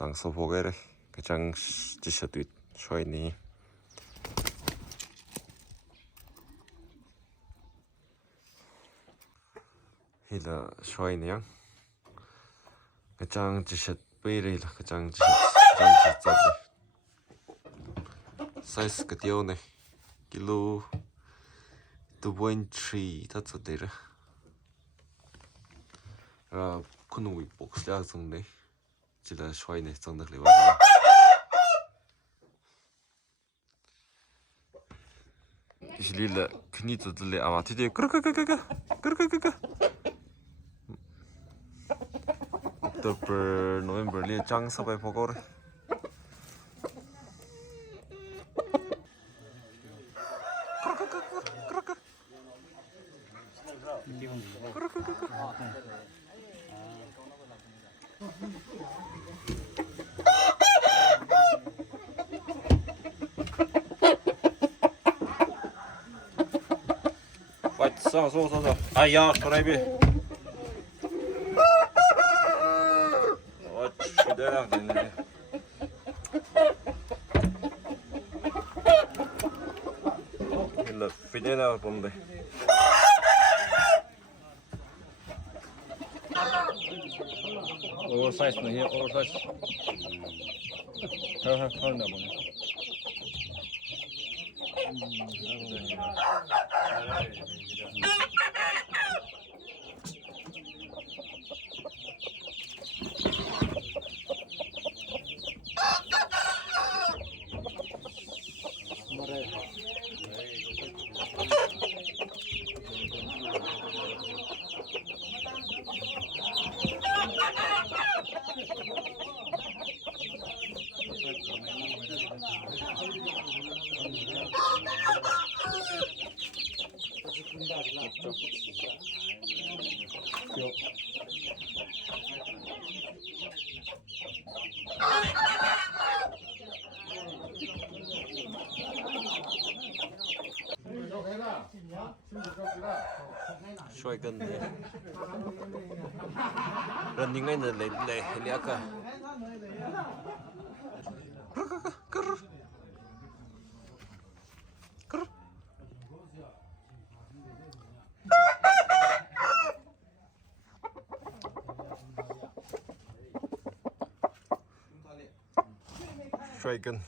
nang so vogere cái trang chỉ sợ tuyệt xoay ní hi là xoay nhá cái trang chỉ sợ bây đây là cái trang chỉ sợ size cái tiêu này kilo 2.3 thật sự đấy rồi con nuôi box ra xong đấy chỉ là xoay này xong được liệu 이실리 là 그니 또들레 아마 티데 그르그그그그 October November 리 장 서바이 보고래 써. 아야, 프라이빗. 최대한 됐네. 일로 피데나 본데. 오버사이즈는 here, oversize. 하나 보네. xoay cân đi lần những ngày này lấy lẽ cả xoay cân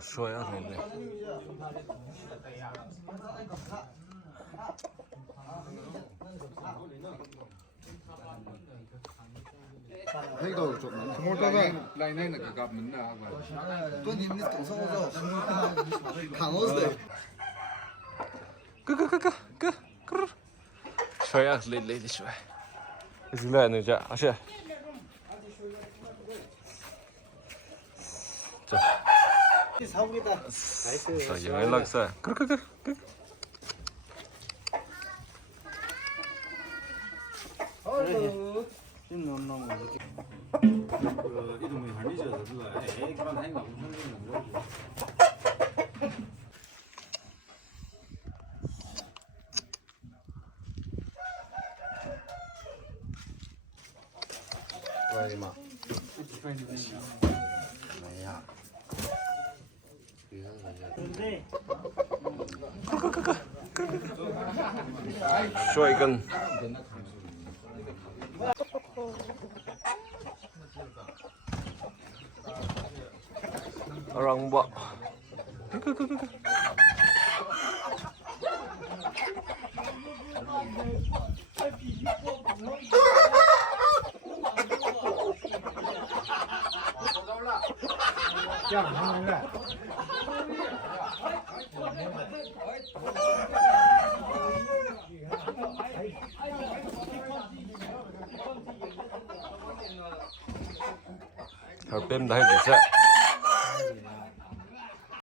xoay ăn này thấy cầu trộn lắm. Một cái này này là cái gặp mình là tôi nhìn cái tổng số rồi thằng ớt đấy cứ xoay ăn lên xoay cái này nữa chứ à chưa 사옵니다. 자, 연락사. 그렇게. 아이고. 너무 이렇게. 그 이름이 한이져서 그거 그런 행동 엄청 있는 거지. 왜 마? 뭐야? xoay cân rong bọ Hợp bên đây thì sẽ